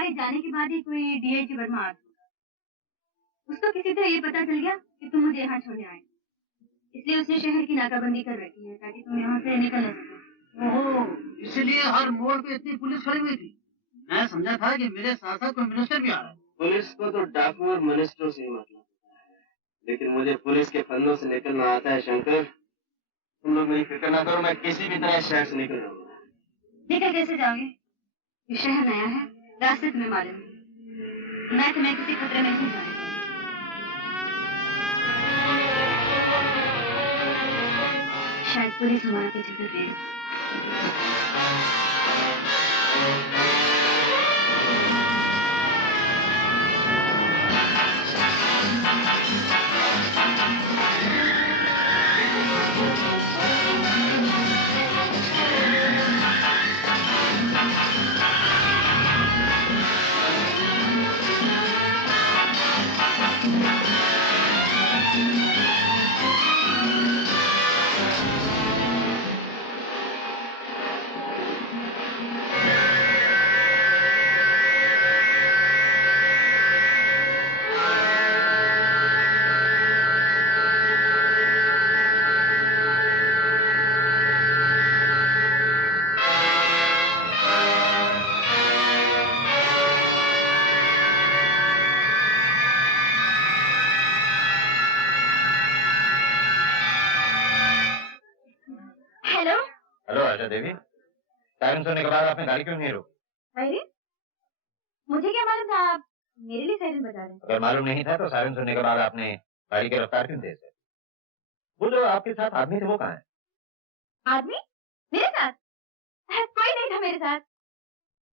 तुम्हारे जाने के बाद ही कोई डीआईजी वर्मा आ गया। उसको किसी तरह ये पता चल गया कि तुम मुझे यहाँ छोड़ने आए, इसलिए उसने शहर की नाकाबंदी कर रखी है ताकि तुम यहाँ से निकल न सको। ओह, इसीलिए हर मोड़ पे इतनी पुलिस खड़ी हुई थी। मैं समझा था कि मेरे साथ साथ कोई मिनिस्टर भी आ रहा है। पुलिस को तो डाकू और मिनिस्टरों से ही मतलब, लेकिन मुझे पुलिस के फंदों से निकलना आता है शंकर। तुम लोग मेरी फिक्र ना करो, मैं किसी भी तरह शहर से निकल जाऊंगा। निकल कैसे जाओगे? ये शहर नया है, रास्ते तुम्हें मालूम है। मैं तुम्हें किसी खतरे में नहीं जाने दूंगी। शायद पुलिस हमारा पीछे कर रही है। देवी, सायरन सुनने के बाद आपने गाड़ी क्यों नहीं रोकी? अरे, मुझे क्या मालूम था आप मेरे लिए सायरन बजा रहे हैं? अगर मालूम नहीं था तो सायरन सुनने के बाद आपने गाड़ी की रफ्तार क्यों तेज कर? वो जो आपके साथ आदमी थे वो कहाँ है? आदमी? मेरे साथ? कोई नहीं था मेरे साथ।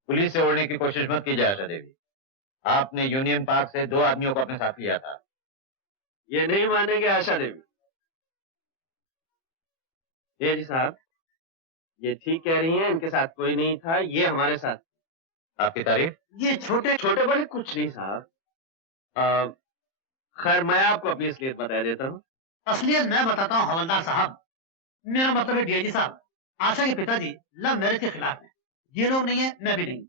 पुलिस से उड़ने की कोशिश मत कीजिए आशा देवी। आपने यूनियन पार्क से 2 आदमियों को अपने साथ लिया था। ये नहीं मानेंगे आशा देवी। ये जी साहब, ये ठीक कह रही हैं, इनके साथ कोई नहीं था, ये हमारे साथ। आपकी तारीफ? ये छोटे छोटे बड़े कुछ नहीं साहब। खैर मैं आपको अपनी असलियत बता देता हूँ। असलियत मैं बताता हूँ हवलदार साहब। मेरा मतलब है डीआईजी साहब, आशा के पिताजी लव मैरिज के खिलाफ हैं। ये लोग नहीं है, मैं भी नहीं।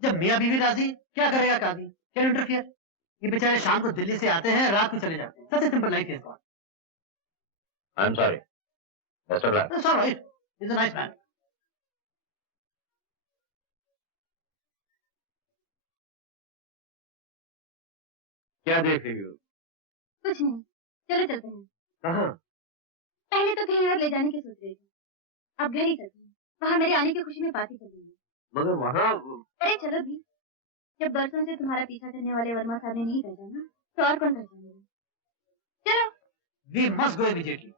जब मियाँ बीवी राजी, क्या करेगा काजी? Can interfere? ये बेचारे शाम को दिल्ली से आते हैं, रात को चले जाते हैं। Such simple life is got. I am sorry. That's alright. That's alright. Is a nice man. क्या देख रही हो? कुछ नहीं, चलो चलते हैं। कहाँ? पहले तो कहीं और ले जाने की सोच रही थी, अब घर ही चलते हैं। वहाँ मेरे आने की खुशी में पार्टी करेंगे। मगर वहाँ। अरे चलो भी, जब बरसों से तुम्हारा पीछा करने वाले वर्मा साहब ने नहीं पहचाना तो और कौन पहचानेगा? चलो। We must go immediately.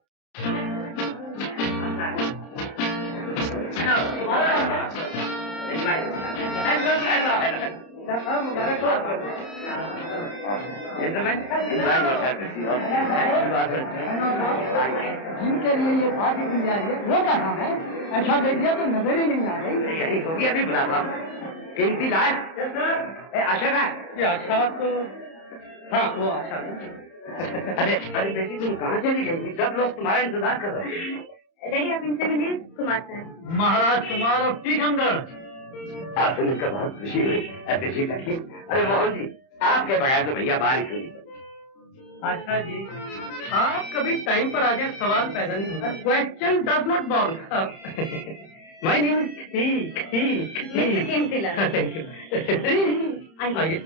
जिनके लिए ये पार्टी दी जा रही है वो कहाँ है? ऐसा देख दिया तो नजर ही नहीं आ रही। यही होगी अभी बुलावा। कीमती लाल, आशा ना? ये आशा तो हाँ वो आशा। अरे बेटी तुम कहाँ चली गई थी? सब लोग तुम्हारा इंतजार कर रहे हैं। अरे आप इनसे मिलिए कुमार साहब। महाराज कुमार और टीकमगढ़। आपसे मिलकर बहुत खुशी हुई। बेटी लड़की, अरे मोहन जी, आपके बगैर तो भैया बाहर क्यों नहीं? आशा जी, आप कभी टाइम पर आ जाए सवाल पैदा नहीं होता। Question does not ball. My name ठीक मिस्टर केमतिला। आइए।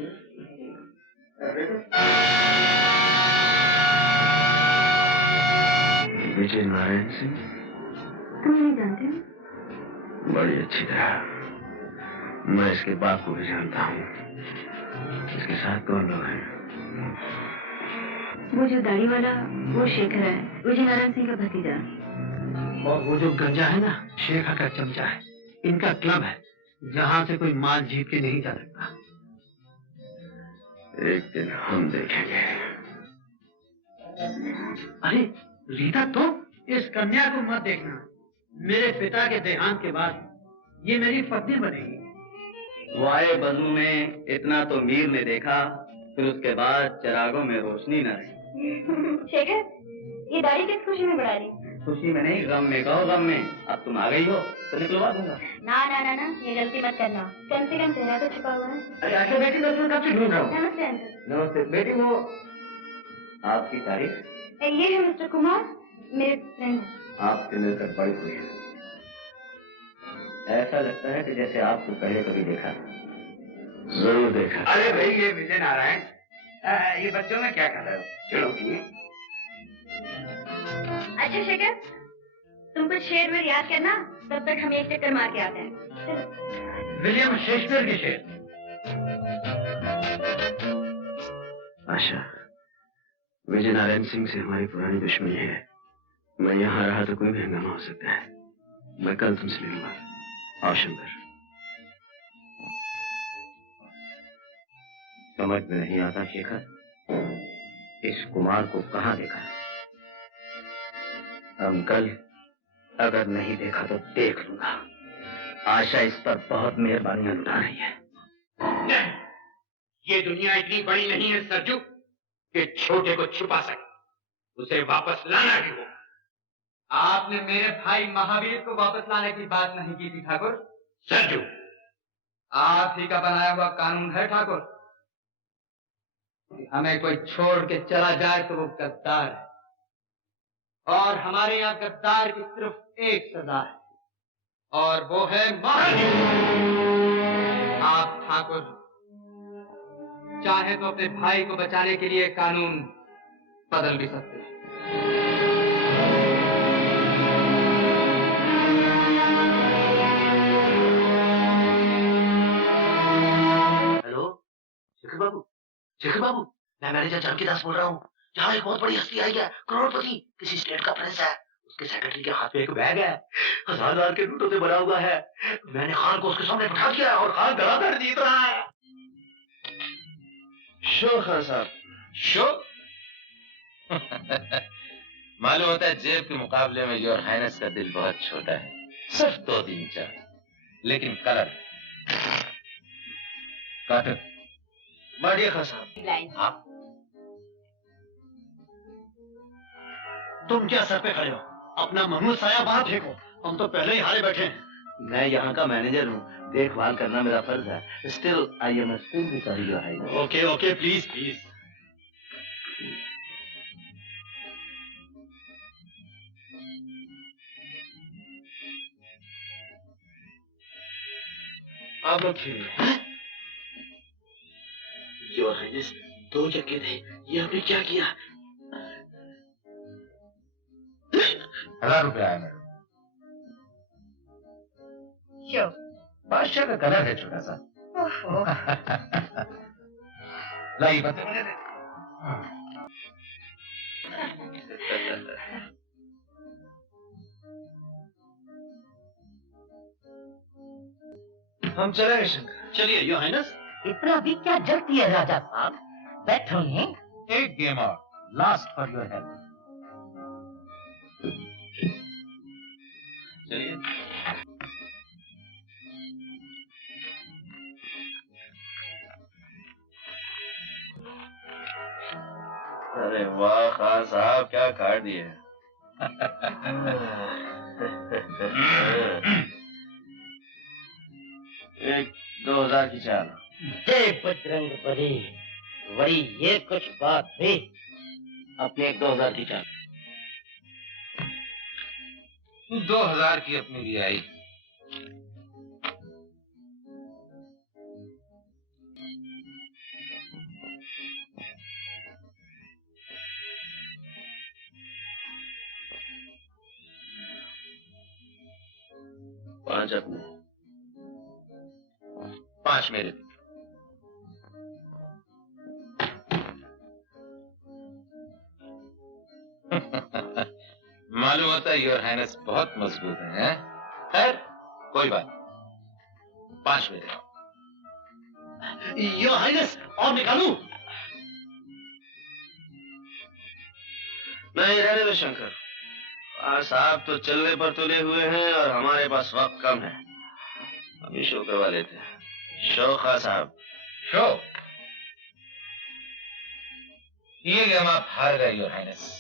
विजय नारायण सिंह? तुम नहीं जानते? बड़ी अच्छी तरह। मैं इसके बाप को भी जानता हूँ। इसके साथ कौन लोग हैं? वो जो दाढ़ी वाला वो शेखर है, विजय नारायण सिंह का भतीजा। और वो जो गंजा है ना, शेखर का चमचा है। इनका क्लब है जहाँ से कोई माल जीत के नहीं जा सकता। एक दिन हम देखेंगे। अरे रीता, तो इस कन्या को मत देखना। मेरे पिता के देहांत के बाद ये मेरी पत्नी बनेगी। वाए बजू में इतना तो मीर ने देखा, फिर उसके बाद चिरागों में रोशनी न रही। शेखर, ये दाढ़ी किस खुशी में बढ़ा रही? खुशी में नहीं, गम में कहो, गम में। अब तुम आ गई हो तो निकलवा दूंगा। ना ना ना ना, ये गलती मत करना। कम से कम चेहरा तो छुपा हुआ है। अरे आशा बेटी, मैं तुम्हें कब से ढूंढ रहा हूँ। नमस्ते अंकल। नमस्ते बेटी, वो आपकी तारीफ। ये है मिस्टर कुमार, मेरे फ्रेंड। आपसे मिलकर बड़ी खुशी हुई। ऐसा लगता है कि जैसे आपको पहले कभी देखा। जरूर देखा। अरे भाई, ये विजय नारायण, ये बच्चों में क्या कर रहे हो? चलो ठीक। अच्छा शेखर, तुम कुछ शेर वेर याद करना, तब तक हम एक चक्कर मार के आते हैं। विलियम शेक्सपियर के शेर। आशा, विजय नारायण सिंह से हमारी पुरानी दुश्मनी है। मैं यहाँ रहा तो कोई भी हंगामा हो सकता है। मैं कल तुमसे मिलूंगा। आओ शंकर। समझ में नहीं आता शेखर, इस कुमार को कहाँ देखा। अंकल, अगर नहीं देखा तो देख लूंगा। आशा इस पर बहुत मेहरबानियां लुटा रही है। नहीं, ये दुनिया इतनी बड़ी नहीं है सरजू कि छोटे को छुपा सके। उसे वापस लाना भी होगा। आपने मेरे भाई महावीर को वापस लाने की बात नहीं की थी ठाकुर। सरजू, आप ही का बनाया हुआ कानून है ठाकुर। हमें कोई छोड़ के चला जाए तो वो गद्दार है, और हमारे यहाँ गद्दार की सिर्फ एक सजा है, और वो है मौत। आप ठाकुर चाहे तो अपने भाई को बचाने के लिए कानून बदल भी सकते हैं। हेलो शेखर बाबू, शेखर बाबू, मैं मैनेजर जानकीदास बोल रहा हूँ। यहाँ एक बहुत बड़ी हस्ती आई है, करोड़पति, किसी स्टेट का प्रिंस है। उसके सेक्रेटरी के हाथ में एक बैग है, 1000 के नोटों से भरा हुआ है। मैंने खान को उसके सामने बिठा दिया है और खान धड़ाधड़ जीत रहा है। शो खान साहब, शो। मालूम होता है जेब के मुकाबले में योर हाइनेस का दिल बहुत छोटा है, सिर्फ 2-3 चार, लेकिन कलर कॉटन। बढ़िया खान साहब। हाँ, तुम क्या सर पे खड़े हो? अपना महमूद साया वहां फेंको, हम तो पहले ही हारे बैठे हैं। मैं यहाँ का मैनेजर हूँ, देखभाल करना मेरा फर्ज है। Still I am extremely sorry your highness. Okay okay, please please. आप लोग खेलिए। योर हाइनेस, 2 चक्के थे, ये आपने क्या किया? 1000 रुपया आया मैडम। शो। बादशाह का कलर है छोटा सा। लाइए पत्ते मुझे दे। हम चलेंगे शंकर। चलिए योर हाइनेस। इतना भी क्या जल्दी है राजा साहब, बैठिए। एक गेम और, लास्ट फॉर योर हेल्प। चलिए। अरे वाह खान साहब, क्या काट दिए। 1-2000 की चाल। जय बजरंग बली। वही ये कुछ बात हुई। अपने 2000 की चाल। 2000 की अपनी भी आई। पांच अपने। 5 मेरे। मालूम होता है योर हाइनेस बहुत मजबूत है। खैर कोई बात, 5 मेरे। योर हाइनेस, और निकालूं? नहीं, रहने दो शंकर। साहब तो चलने पर तुले हुए हैं और हमारे पास वक्त कम है। हम ही शो करवा लेते हैं। शो खान साहब। शो। ये गेम आप हार गए योर हाइनेस।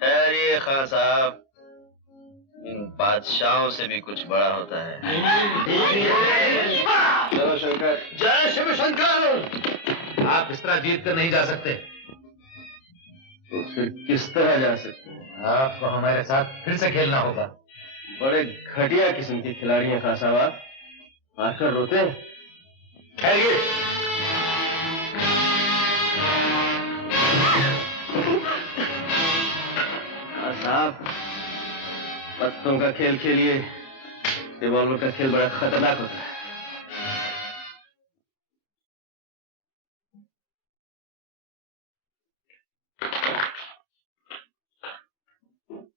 ठहरिए खान साहब, इन बादशाहों से भी कुछ बड़ा होता है। चलो शंकर। जय शिव शंकर। आप इस तरह जीत कर नहीं जा सकते। तो फिर किस तरह जा सकते हैं? आपको हमारे साथ फिर से खेलना होगा। बड़े घटिया किस्म के खिलाड़ी हैं खान साहब आप, आकर रोते हैं। ठहरिए। खान साहब, पत्तों का खेल खेलिए, रिवॉल्वर का खेल बड़ा खतरनाक होता है।